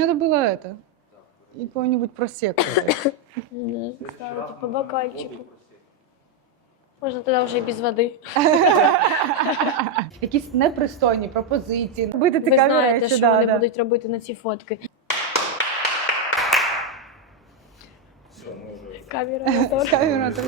Надо было это. И Какого-нибудь просеку. Мгм. Ставити по бокальчику. Можна тоді вже і без води. Якісь непристойні пропозиції. Бити Ви знаєте, що вони будуть робити на ці фотки. Все, мы уже... Камера мотор. Камера там.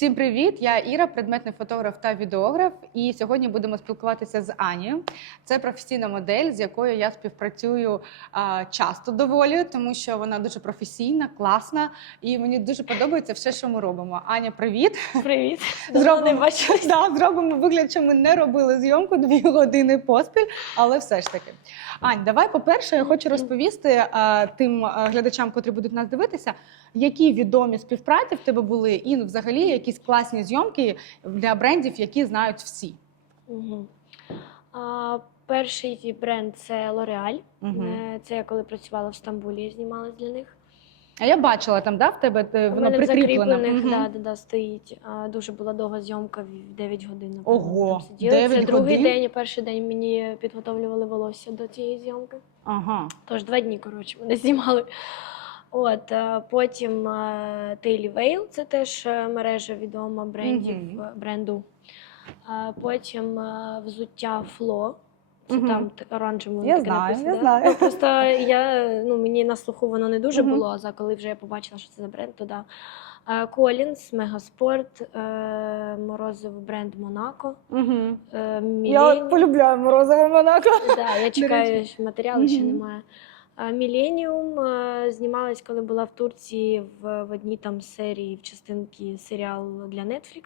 Всім привіт! Я Іра, предметний фотограф та відеограф. І сьогодні будемо спілкуватися з Анією. Це професійна модель, з якою я співпрацюю а, часто доволі, тому що вона дуже професійна, класна, і мені дуже подобається все, що ми робимо. Аня, привіт! Привіт. Бачились. Да, зробимо вигляд, що ми не робили зйомку дві години поспіль, але все ж таки. Ань, давай, по-перше, я хочу розповісти а, тим глядачам, котрі будуть нас дивитися, які відомі співпраці в тебе були, і взагалі якісь класні зйомки для брендів, які знають всі. Мгм. А, перший бренд це. Мгм. Е, Це я коли працювала в Стамбулі, я знімалась для них. А я бачила там, да, в тебе е, воно мене в прикріплено. закріплених Мгм. да, да, да, стоїть. А, дуже була довга зйомка, в 9 годин. напевно, Ого, там сиділи. 9 Це другий годин? день і перший день мені підготовлювали волосся до цієї зйомки. Ага. Тож два дні, коротше, мене знімали. От, е, потім е, Daily Veil, це теж е, мережа відома брендів, Мгм. е, бренду. Потім взуття Flo. Це Мгм. там оранжевому Я таке знаю, написано, я знаю. Ну, Просто я, ну, мені на слуху воно не дуже Мгм. було, а коли вже я побачила, що це за бренд, то да. Collins, Мегаспорт, морозив бренд Монако. Угу. Я полюбляю морозове Монако. Да, я чекаю, що матеріалу ще немає. Міленіум знімалась, коли була в Турції в, в одній там серії в частинки серіал для Netflix.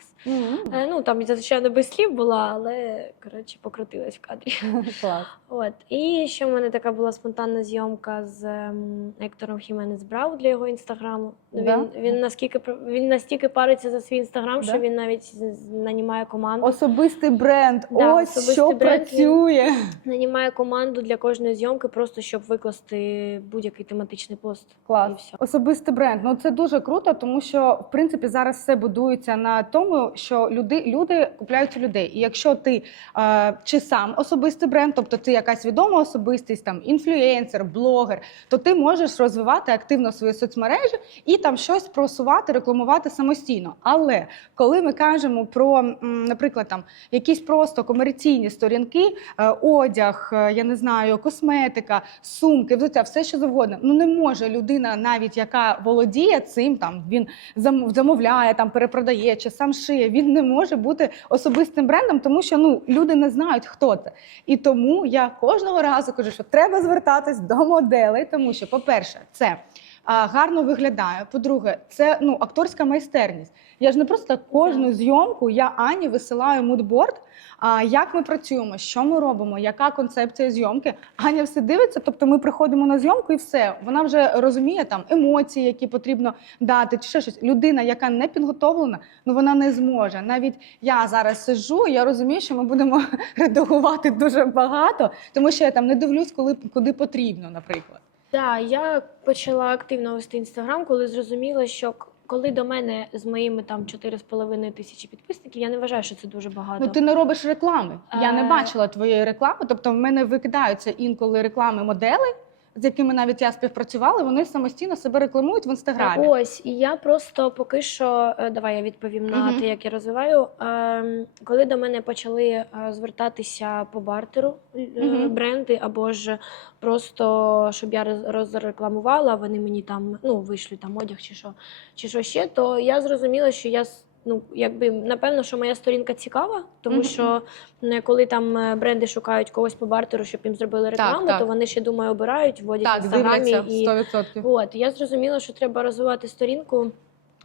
Е, Ну там звичайно без слів була, але коротше покрутилась в кадрі. Клас. От і ще в мене така була спонтанна зйомка з ем, Ектором Хіменес Брау для його інстаграму. Ну, Да? Він він наскільки він настільки париться за свій інстаграм, Да? що він навіть нанімає команду. Особистий бренд. Да, Ось особистий що бренд, він- працює. Нанімає команду для кожної зйомки, просто щоб викласти будь-який тематичний пост. І все. Особистий бренд. Ну це дуже круто, тому що в принципі зараз все будується на тому, що люди, люди купляють у людей. І якщо ти е, чи сам особистий бренд, тобто ти якась відома особистість, там інфлюенсер, блогер, то ти можеш розвивати активно свої соцмережі і там щось просувати, рекламувати самостійно. Але коли ми кажемо про, наприклад, там якісь просто комерційні сторінки, е, одяг, е, я не знаю, косметика, сумки, взуття, все що завгодно. Ну не може людина, навіть яка володіє цим, там він зам- замовляє, там перепродає чи сам шиє. Він не може бути особистим брендом, тому що ну люди не знають, хто це. І тому я кожного разу кажу, що треба звертатись до моделей, тому що, по-перше, це. Гарно виглядає. По-друге, це ну акторська майстерність. Я ж не просто кожну зйомку я Ані висилаю мудборд. А як ми працюємо, що ми робимо, яка концепція зйомки? Аня все дивиться. Тобто, ми приходимо на зйомку і все. Вона вже розуміє там емоції, які потрібно дати, чи ще щось. Людина, яка не підготовлена, ну вона не зможе. Навіть я зараз сижу, я розумію, що ми будемо редагувати дуже багато, тому що я там не дивлюсь, коли куди потрібно, наприклад. Да, я почала активно вести інстаграм, коли зрозуміла, що коли до мене з моїми там 4,5 тисячі підписників, я не вважаю, що це дуже багато. Ну ти не робиш реклами. Я не Е. бачила твоєї реклами. Тобто, в мене викидаються інколи реклами моделей, з якими навіть я співпрацювала. Вони самостійно себе рекламують в інстаграмі. Ось, і я просто поки що е, давай я відповім на Мгм. те, як я розвиваю. Ем, Коли до мене почали е, звертатися по бартеру Мгм. бренди, або ж просто щоб я роз- розрекламувала, вони мені там ну вийшли там одяг чи що, чи що ще, то я зрозуміла, що я ну якби напевно, що моя сторінка цікава, тому Мгм. що е, коли там е, бренди шукають когось по бартеру, щоб їм зробили рекламу, так. то вони ще думаю, обирають, вводять в Так, інстаграмі дивляться 100%. От я зрозуміла, що треба розвивати сторінку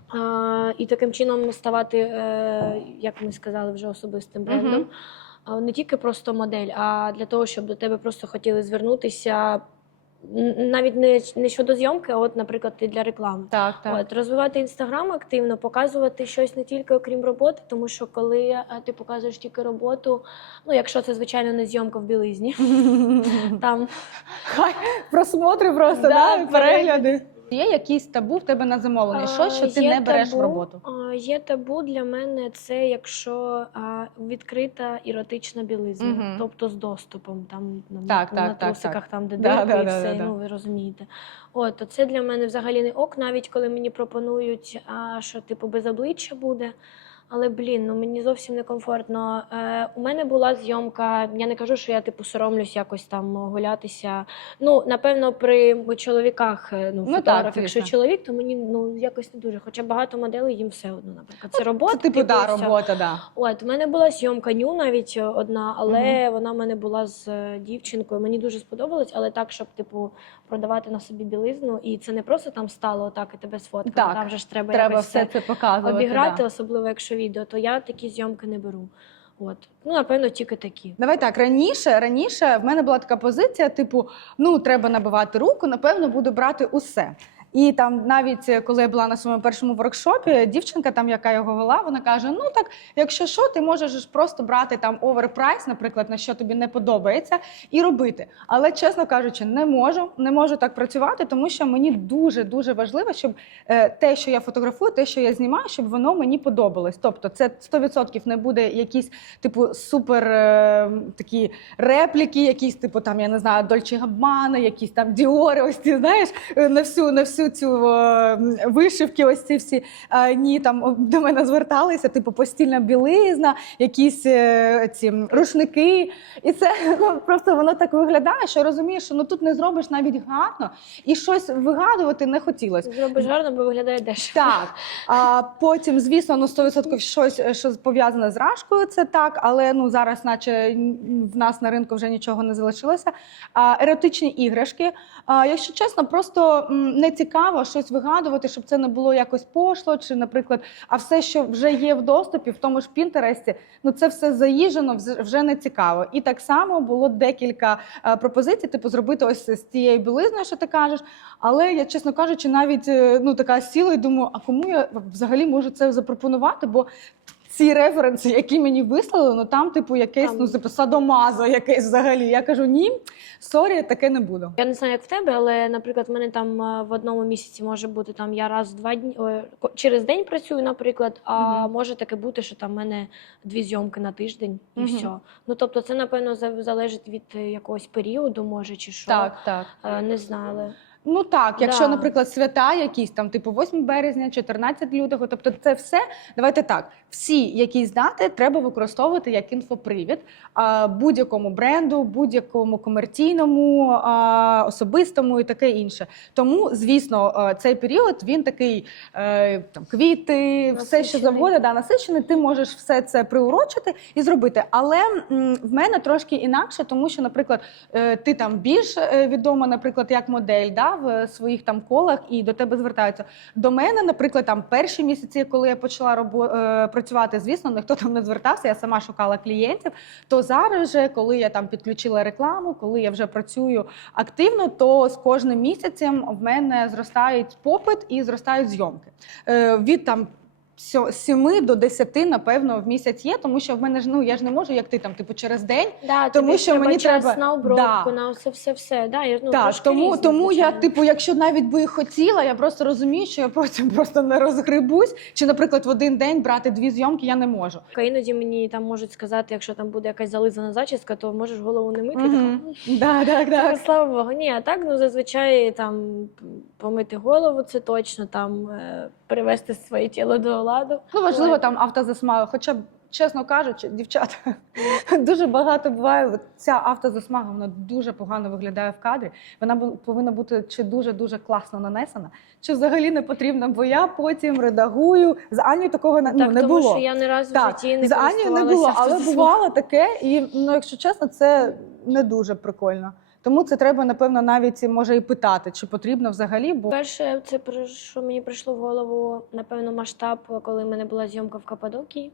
а, і таким чином ставати, е, як ми сказали, вже особистим брендом. Мгм. А Не тільки просто модель, а для того, щоб до тебе просто хотіли звернутися. Навіть не, не щодо зйомки, а от, наприклад, і для реклами. Так, так. От, розвивати інстаграм активно, показувати щось не тільки окрім роботи, тому що коли е, ти показуєш тільки роботу, ну якщо це звичайно не зйомка в білизні, там Хай просмотри просто, да, перегляди. Є якийсь табу в тебе на замовлення? Що, що ти Є не береш в роботу? Є табу для мене це якщо а, відкрита еротична білизна, угу. тобто з доступом, там на, Так, на так, так, трусиках, там де Да, да, і да, все, да. ну ви розумієте. От, то це для мене взагалі не ок, навіть коли мені пропонують, а, що типу без обличчя буде. Але блін, ну мені зовсім некомфортно. Е, у мене була зйомка. Я не кажу, що я типу соромлюсь якось там гулятися. Ну, напевно, при чоловіках, е, ну, Ну, фотограф, так, якщо звісно. чоловік, то мені ну якось не дуже. Хоча багато моделей їм все одно, наприклад. Це робота. Це типу, да, робота, да. От, в мене була зйомка ню навіть е, одна, але вона в мене була з е, дівчинкою. Мені дуже сподобалось, але так, щоб типу продавати на собі білизну. І це не просто там стало отак і тебе сфоткали. Так, Там же ж треба, Треба якось все це показувати. обіграти, Да. особливо якщо відео, то я такі зйомки не беру. От. Ну, напевно, тільки такі. Давай так, раніше, раніше в мене була така позиція: типу, ну треба набивати руку, напевно, буду брати усе. І там, навіть е, коли я була на своєму першому воркшопі, дівчинка, там, яка його вела, вона каже: Ну так, якщо що, ти можеш просто брати там оверпрайс, наприклад, на що тобі не подобається, і робити. Але чесно кажучи, не можу, не можу так працювати, тому що мені дуже дуже важливо, щоб е, те, що я фотографую, те, що я знімаю, щоб воно мені подобалось. Тобто, це 100% не буде якісь типу супер е, такі репліки, якісь, типу, там, я не знаю, Дольче Габбана, якісь там Діори, ось ці, знаєш, на всю, на всю цю е, вишивки, ось ці всі. Ні, там до мене зверталися, типу, постільна білизна, якісь е, ці рушники. І це ну, просто воно так виглядає, що розумієш, що ну тут не зробиш навіть гарно, і щось вигадувати не хотілося. Зробиш гарно, бо виглядає дешево. Так, а потім, звісно, ну 100% щось, е, що пов'язане з рашкою, це так, але ну зараз, наче в нас на ринку вже нічого не залишилося. А, еротичні іграшки. А, якщо чесно, просто не цікаво щось вигадувати, щоб це не було якось пошло, чи, наприклад, а все, що вже є в доступі, в тому ж Пінтересті, ну це все заїжджено, вже не цікаво. І так само було декілька е, пропозицій, типу, зробити ось з тією білизною, що ти кажеш. Але я, чесно кажучи, навіть е, ну така сіла і думаю, а кому я взагалі можу це запропонувати? Бо ці референси, які мені вислали, ну там, типу, якесь Там. ну типу, садомазо, якесь взагалі. Я кажу, ні, сорі, таке не буду. Я не знаю, як в тебе, але, наприклад, в мене там е, в одному місяці може бути там я раз в два дні ко- через день працюю, наприклад, а Мгм. може таке бути, що там в мене дві зйомки на тиждень і Мгм. все. Ну тобто, це напевно залежить від е, якогось періоду, може, чи що. Так, так. Е, Не знаю, але Ну так, якщо, Да. наприклад, свята якісь там, типу 8 березня, 14 лютого, тобто це все. Давайте так. Всі якісь дати треба використовувати як інфопривід а, будь-якому бренду, будь-якому комерційному, а, особистому і таке інше. Тому, звісно, а, цей період він такий е, там квіти, все, що Насичений. завгодно, да, насичений. Ти можеш все це приурочити і зробити. Але м, в мене трошки інакше, тому що, наприклад, е, ти там більш е, відома, наприклад, як модель, да, в своїх там колах, і до тебе звертаються. До мене, наприклад, там перші місяці, коли я почала робо- е, працювати, звісно, ніхто там не звертався, я сама шукала клієнтів. То зараз, же, коли я там підключила рекламу, коли я вже працюю активно, то з кожним місяцем в мене зростають попит і зростають зйомки. Е, від там. 7 до 10, напевно, в місяць є, тому що в мене ж ну я ж не можу, як ти там, типу, через день. да, Тому тобі що треба мені час треба- на обробку, Да. на все, все, все. Да, я, ну, так, тому, різно, тому я, типу, якщо навіть би хотіла, я просто розумію, що я потім просто не розгребусь. Чи, наприклад, в один день брати дві зйомки я не можу. Іноді мені там можуть сказати, якщо там буде якась зализана зачіска, то можеш голову не мити. Мгм. Така, Да, так, так. Слава Богу, ні, а так ну зазвичай там помити голову, це точно там е, привести своє тіло до ладу. Ну, важливо там автозасмага. Хоча б, чесно кажучи, дівчата, дуже багато буває. Ця автозасмага вона дуже погано виглядає в кадрі. Вона повинна бути чи дуже-дуже класно нанесена, чи взагалі не потрібна, бо я потім редагую. З Анією такого не- ну, так, не тому було. що я не разу в житті не з Анією не було, але бувало таке, і ну, якщо чесно, це не дуже прикольно. Тому це треба, напевно, навіть може і питати, чи потрібно взагалі, бо Перше, це про що мені прийшло в голову, напевно, масштаб, коли в мене була зйомка в Каппадокії.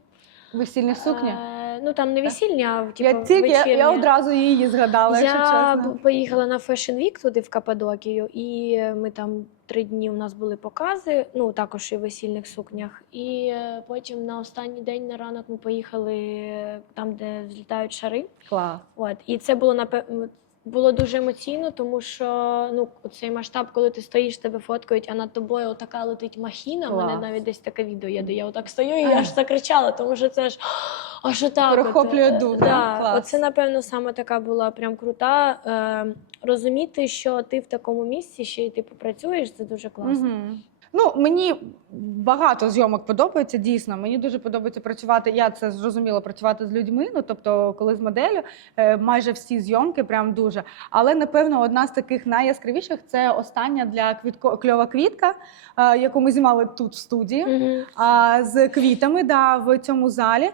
весільні сукні. Е, ну там не весільні, а типу, я тільки я, я одразу її згадала, якщо Я чесно. поїхала на Fashion Week туди в Каппадокію, і ми там три дні у нас були покази, ну також і в весільних сукнях. І е, потім на останній день на ранок ми поїхали е, там, де злітають шари. Клас. От і це було напевно. Було дуже емоційно, тому що ну цей масштаб, коли ти стоїш, тебе фоткають, а над тобою отака летить махіна. У мене навіть десь таке відео є, де я отак стою і я аж закричала, тому що це ж а що так? от, е, дух, Да, оце напевно саме така була прям крута. Е, розуміти, що ти в такому місці ще й типу працюєш, це дуже класно. Ну, мені багато зйомок подобається, дійсно. Мені дуже подобається працювати. Я це зрозуміла працювати з людьми. Ну тобто, коли з моделлю, е, майже всі зйомки, прям дуже. Але напевно одна з таких найяскравіших це остання для квітко кльова квітка, е, яку ми знімали тут в студії. А, з квітами да, в цьому залі.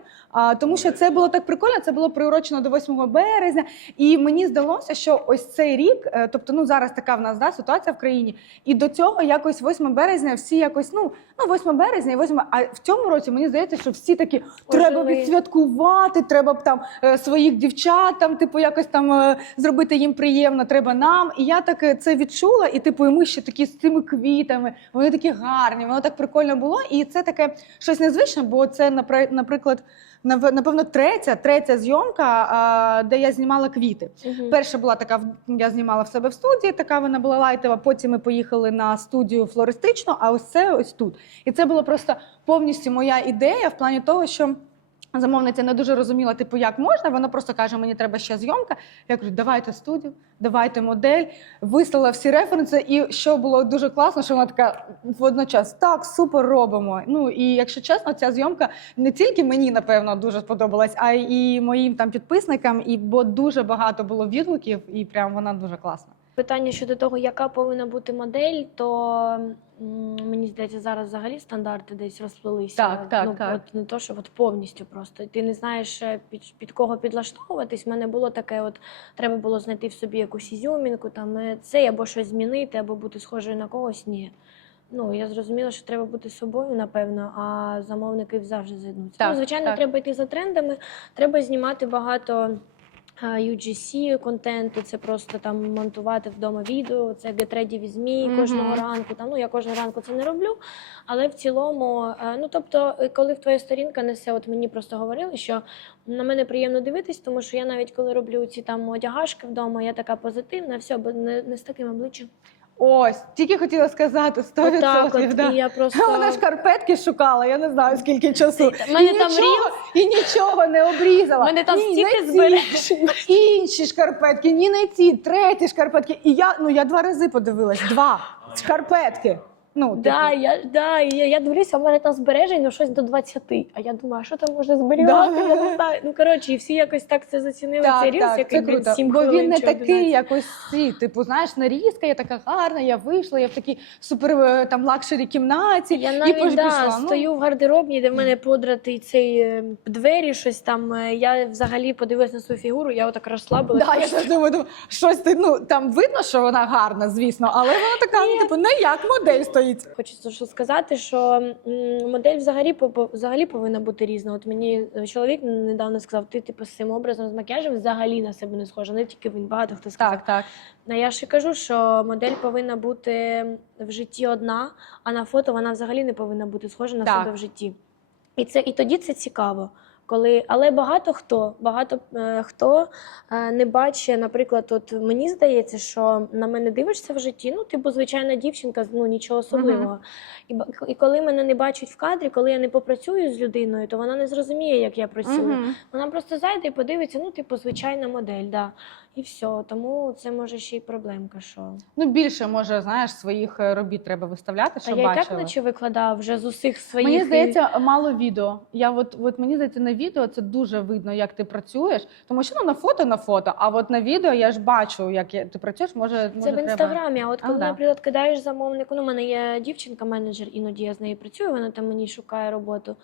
Тому що це було так прикольно, це було приурочено до 8 березня. І мені здалося, що ось цей рік, е, тобто ну зараз така в нас да, ситуація в країні, і до цього якось 8 березня всі якось, ну, ну 8 березня і 8, а в цьому році мені здається, що всі такі треба Ожили. відсвяткувати, треба б там е, своїх дівчат, там, типу, якось там е, зробити їм приємно, треба нам. І я так е, це відчула, і типу, і ми ще такі з цими квітами, вони такі гарні, воно так прикольно було. І це таке щось незвичне, бо це, напри- наприклад, напевно, третя, третя зйомка, де я знімала квіти. Угу. Перша була така, я знімала в себе в студії, така вона була лайтова. Потім ми поїхали на студію флористичну, а ось це ось тут. І це була просто повністю моя ідея в плані того, що. Замовниця не дуже розуміла, типу, як можна. Вона просто каже: мені треба ще зйомка. Я кажу, давайте студію, давайте модель. Вислала всі референси. І що було дуже класно, що вона така водночас так, супер робимо. Ну і якщо чесно, ця зйомка не тільки мені, напевно, дуже сподобалась, а й моїм там підписникам. І бо дуже багато було відгуків, і прям вона дуже класна. Питання щодо того, яка повинна бути модель, то мені здається, зараз взагалі стандарти десь розплилися. Так, так, ну, так. От не то, що от повністю просто. Ти не знаєш е, під, під кого підлаштовуватись. У мене було таке: от треба було знайти в собі якусь ізюмінку, там е, це або щось змінити, або бути схожою на когось. Ні. Ну, я зрозуміла, що треба бути собою, напевно, а замовники завжди зайдуться. Так, ну, звичайно, так. треба йти за трендами, треба знімати багато UGC контенту, це просто там монтувати вдома відео, це гетреді візьмі кожного ранку. Там, ну, я кожного ранку це не роблю, але в цілому, е, ну тобто, е, коли в твоя сторінка несе, от мені просто говорили, що на мене приємно дивитись, тому що я навіть коли роблю ці там одягашки вдома, я така позитивна, все, не, не з таким обличчям. Ось тільки хотіла сказати 100%. Отак от, да. і я просто... Вона шкарпетки шукала, я не знаю скільки часу. У мене і там нічого, і нічого не обрізала. У мене там Ні, стільки збережень. Інші шкарпетки, ні, не ці, треті шкарпетки. І я, ну, я два рази подивилась. Два шкарпетки. Ну, Да, типу. я, да, я, я дивлюся, в мене там збережень ну, щось до 20. А я думаю, а що там можна зберігати? Да. Я не знаю. Ну коротше, і всі якось так це зацінили цей Так, так, який це круто. 7 Бо він не такий, якось всі. Типу, знаєш, нарізка, я така гарна, я вийшла, я в такій супер е, там лакшері кімнаті. Я і навіть пож- да, пішла. Ну, стою в гардеробній, де в мене подратий цей е, двері, щось там. е, Я взагалі подивилась на свою фігуру, я отак розслабилась. Да, я теж думаю, думаю, щось ти, ну там видно, що вона гарна, звісно, але вона така, ну, типу, не як модель стоїть. Хочеться що сказати, що модель взагалі взагалі повинна бути різна. От мені е, чоловік недавно сказав, ти типу з цим образом з макіяжем взагалі на себе не схожа. Не тільки він багато хто сказав. так. Ну, я і кажу, що модель повинна бути в житті одна, а на фото вона взагалі не повинна бути схожа на Так. себе в житті. І це і тоді це цікаво. Коли, але багато хто, багато е, хто е, не бачить, наприклад, от мені здається, що на мене дивишся в житті, ну, типу, звичайна дівчинка, ну нічого особливого. І, ба- і коли мене не бачать в кадрі, коли я не попрацюю з людиною, то вона не зрозуміє, як я працюю. Мгм. Вона просто зайде і подивиться, ну, типу, звичайна модель, да. І все. Тому це може ще й проблемка. Що Ну, більше, може, знаєш, своїх е, робіт треба виставляти, Та щоб я і так бачили. наче викладав вже з усіх своїх. Мені здається, мало відео. Я от, от мені здається, на відео це дуже видно, як ти працюєш. Тому що ну на фото на фото, а от на відео я ж бачу, як я- ти працюєш. Може, Це може в треба... інстаграмі. А от А, коли, да. наприклад, кидаєш замовнику, ну, у мене є дівчинка-менеджер, іноді я з нею працюю, вона там мені шукає роботу.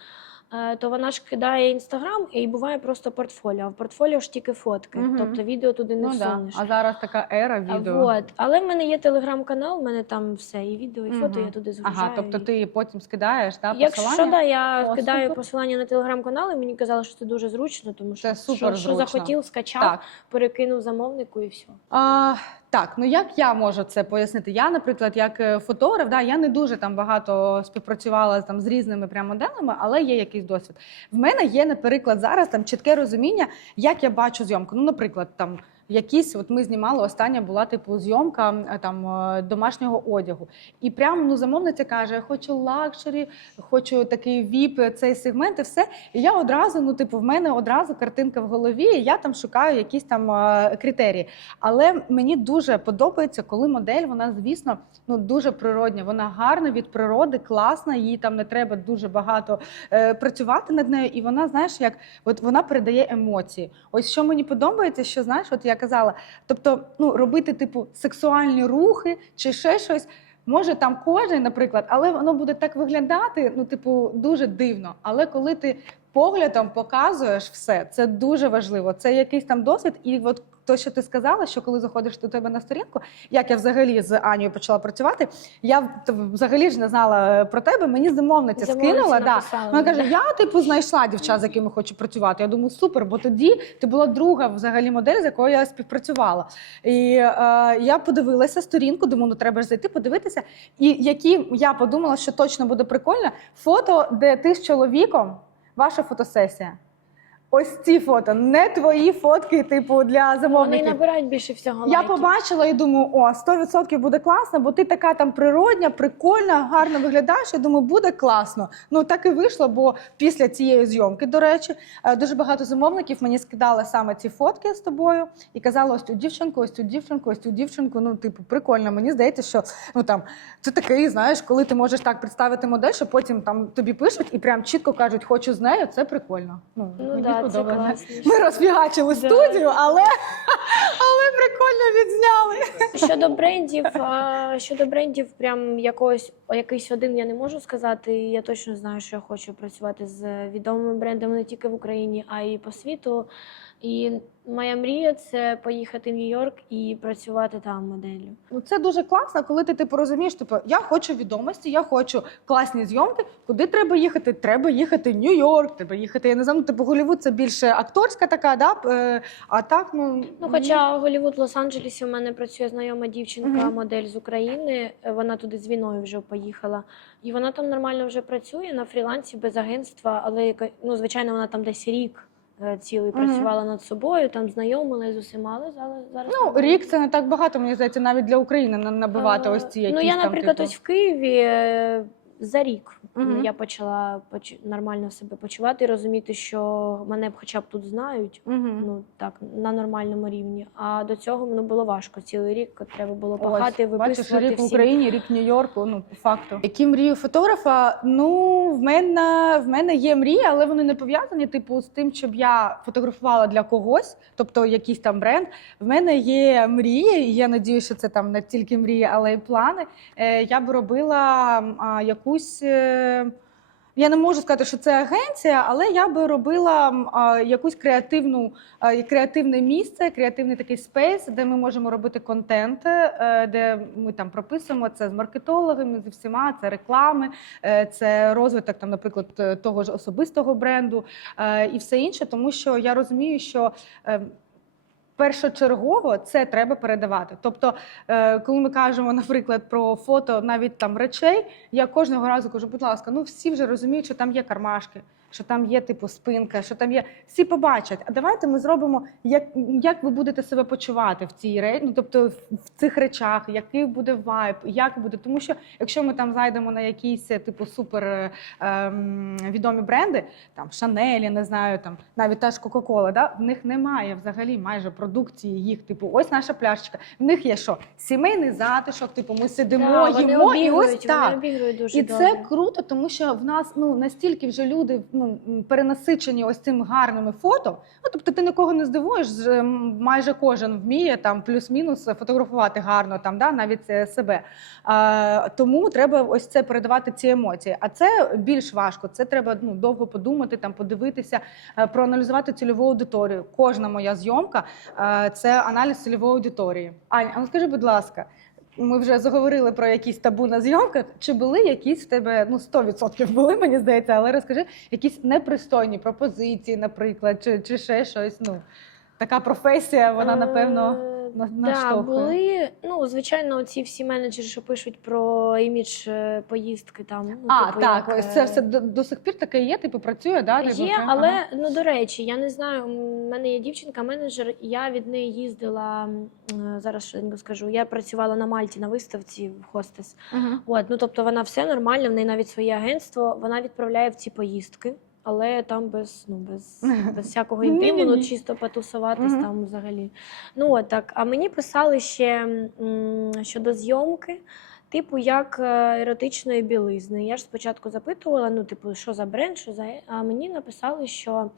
Е, То вона ж кидає інстаграм і буває просто портфоліо. А в портфоліо ж тільки фотки, Мгм. тобто відео туди не Ну, да. всунеш. А зараз така ера А, відео. Вот. Але в мене є телеграм-канал, в мене там все, і відео, і фото, Мгм. я туди згружаю. Ага, тобто ти потім скидаєш да, Якщо посилання? да, я О, кидаю супер. посилання на телеграм-канал, і мені казали, що це дуже зручно, тому що Це супер що, що зручно. захотів, скачав, Так. перекинув замовнику і все. А, так, ну як я можу це пояснити? Я, наприклад, як е, фотограф, да, я не дуже там багато співпрацювала там з різними прям моделями, але є якийсь досвід. В мене є, наприклад, зараз там чітке розуміння, як я бачу зйомку. Ну, наприклад, там Якісь, от ми знімали, остання була типу зйомка е, там е, домашнього одягу. І прямо ну, замовниця каже: я хочу лакшері, хочу такий віп, цей сегмент, і все. І я одразу, ну, типу, в мене одразу картинка в голові, і я там шукаю якісь там е, критерії. Але мені дуже подобається, коли модель, вона, звісно, ну дуже природня. Вона гарна від природи, класна, їй там не треба дуже багато е, працювати над нею. І вона, знаєш, як от вона передає емоції. Ось що мені подобається, що знаєш, от я казала, тобто, ну робити типу сексуальні рухи чи ще щось. Може там кожен, наприклад, але воно буде так виглядати, ну, типу, дуже дивно. Але коли ти поглядом показуєш все, це дуже важливо. Це якийсь там досвід. І от то, що ти сказала, що коли заходиш до тебе на сторінку, як я взагалі з Анією почала працювати, я взагалі ж не знала е, про тебе. Мені замовниця Замовниця скинула. Да. Вона каже: я типу знайшла дівчат, з якими хочу працювати. Я думаю, супер, бо тоді ти була друга взагалі модель, з якою я співпрацювала. І е, я подивилася сторінку, думаю, ну треба ж зайти, подивитися. І які я подумала, що точно буде прикольно, фото, де ти з чоловіком, ваша фотосесія. Ось ці фото, не твої фотки, типу, для Вони набирають більше всього Я побачила і думаю, о, 100% буде класно, бо ти така там природня, прикольна, гарно виглядаєш. Я думаю, буде класно. Ну так і вийшло, бо після цієї зйомки, до речі, е, дуже багато замовників мені скидали саме ці фотки з тобою і казали, ось цю дівчинку, ось цю дівчинку, ось цю дівчинку. Ну, типу, прикольно. Мені здається, що ну там це такий, знаєш, коли ти можеш так представити модель, що потім там тобі пишуть і прям чітко кажуть, хочу з нею. Це прикольно. Ну, Ну мені да, це класно. Ми розфігачили Да. студію, але, але прикольно відзняли. Щодо брендів, щодо брендів, прям якогось якийсь один я не можу сказати. Я точно знаю, що я хочу працювати з відомими брендами не тільки в Україні, а й по світу. І моя мрія це поїхати в Нью-Йорк і працювати там моделлю. Ну це дуже класно, коли ти типу розумієш, типу, я хочу відомості, я хочу класні зйомки. Куди треба їхати? Треба їхати в Нью-Йорк, треба їхати. Я не знаю, ну, типу Голлівуд це більше акторська така, да? е, а так, ну Ну, хоча Голлівуд Лос-Анджелесі у мене працює знайома дівчинка, Мгм. модель з України. Вона туди з війною вже поїхала. І вона там нормально вже працює на фрілансі без агентства, але ну, звичайно, вона там десь рік цілий Мгм. працювала над собою, там знайомилась з усіма, але зараз зараз. ну рік це не так багато, мені здається, навіть для України на- набивати Е, ось ці якісь Ну я, там, наприклад, типу... ось в Києві е, за рік Мгм. я почала поч... нормально себе почувати і розуміти, що мене б хоча б тут знають. Мгм. Ну так, на нормальному рівні. А до цього ну, було важко. Цілий рік треба було Ось, пахати, бачиш, виписувати рік в. Україні, рік в Нью-Йорку. Ну по факту. Які мрії фотографа? Ну в мене в мене є мрії, але вони не пов'язані. Типу, з тим, щоб я фотографувала для когось, тобто якийсь там бренд. В мене є мрії. і Я надію, що це там не тільки мрії, але й плани. Е, я б робила а, якусь. е, Я не можу сказати, що це агенція, але я би робила якусь креативну, а, креативне місце, креативний такий спейс, де ми можемо робити контент, е, де ми там прописуємо це з маркетологами, зі всіма, це реклами, е, це розвиток там, наприклад, того ж особистого бренду і все інше, тому що я розумію, що. Першочергово це треба передавати. Тобто, е, коли ми кажемо, наприклад, про фото навіть там речей, я кожного разу кажу, будь ласка, ну всі вже розуміють, що там є кармашки, що там є типу спинка, що там є. Всі побачать. А давайте ми зробимо, як, як ви будете себе почувати в цій ну, тобто в цих речах, який буде вайб, як буде. Тому що якщо ми там зайдемо на якісь типу супер е, ем, відомі бренди, там Шанель, я не знаю, там навіть та ж Кока-Кола, да, в них немає взагалі майже продукції їх, типу, ось наша пляшечка. В них є що? Сімейний затишок, типу, ми сидимо, Да, вони їмо, і ось так. Вони дуже І добре. це круто, тому що в нас ну настільки вже люди ну перенасичені ось цим гарними фото. Ну тобто ти нікого не здивуєш, майже кожен вміє там плюс-мінус фотографувати гарно, там да навіть е, себе. А, тому треба ось це передавати ці емоції. А це більш важко. Це треба ну довго подумати, там подивитися, е, проаналізувати цільову аудиторію. Кожна моя зйомка е, це аналіз цільової аудиторії. Аня, а ну скажи, будь ласка. Ми вже заговорили про якісь табу на зйомках. Чи були якісь в тебе ну 100% були, мені здається, але розкажи якісь непристойні пропозиції, наприклад, чи, чи ще щось. Ну така професія, вона Е, напевно на- Да, були, ну, звичайно, ці всі менеджери, що пишуть про імідж е, поїздки там. Ну, А, типу, так, як, це е, все до, до сих пір таке є, типу працює, да? Є, це? але Ага. ну до речі, я не знаю. У мене є дівчинка-менеджер, я від неї їздила е, зараз швидко скажу. Я працювала на Мальті на виставці в хостес. Мгм. От, ну тобто вона все нормально, в неї навіть своє агентство. Вона відправляє в ці поїздки, але там без, ну, без, без всякого інтиму, ну чисто потусуватись там взагалі. Ну от так. А мені писали ще м, щодо зйомки. Типу, як е, еротичної білизни. Я ж спочатку запитувала, ну, типу, що за бренд, що за. А мені написали, що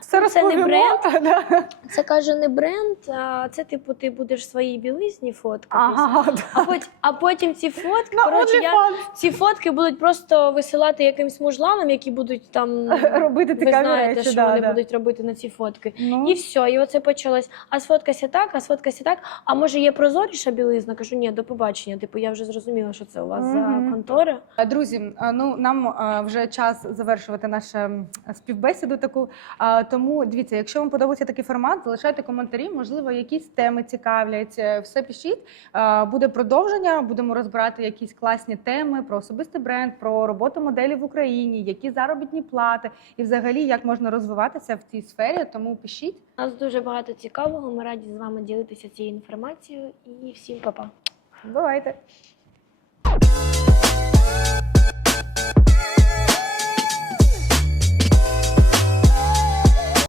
Все Це не бренд. Да. це каже не бренд, а це, типу, ти будеш в своїй білизні фоткатись. Ага, А, потім, а потім ці фотки, коротше, я, ці фотки будуть просто висилати якимсь мужланам, які будуть там робити ви знаєте, речі. що да, вони да. будуть робити на ці фотки. Ну, І все, і оце почалось. А сфоткайся так, а сфоткайся так. А може є прозоріша білизна? Кажу, ні, до побачення. Типу, я вже зрозуміла, що це у вас Мгм. за контора. Друзі, ну нам вже час завершувати нашу співбесіду таку. Тому дивіться, якщо вам подобається такий формат, залишайте коментарі. Можливо, якісь теми цікавлять. Е, все пишіть. Е, буде продовження. Будемо розбирати якісь класні теми про особистий бренд, про роботу моделі в Україні, які заробітні плати і, взагалі, як можна розвиватися в цій сфері. Тому пишіть. У Нас дуже багато цікавого. Ми раді з вами ділитися цією інформацією. І всім па-па. Бувайте.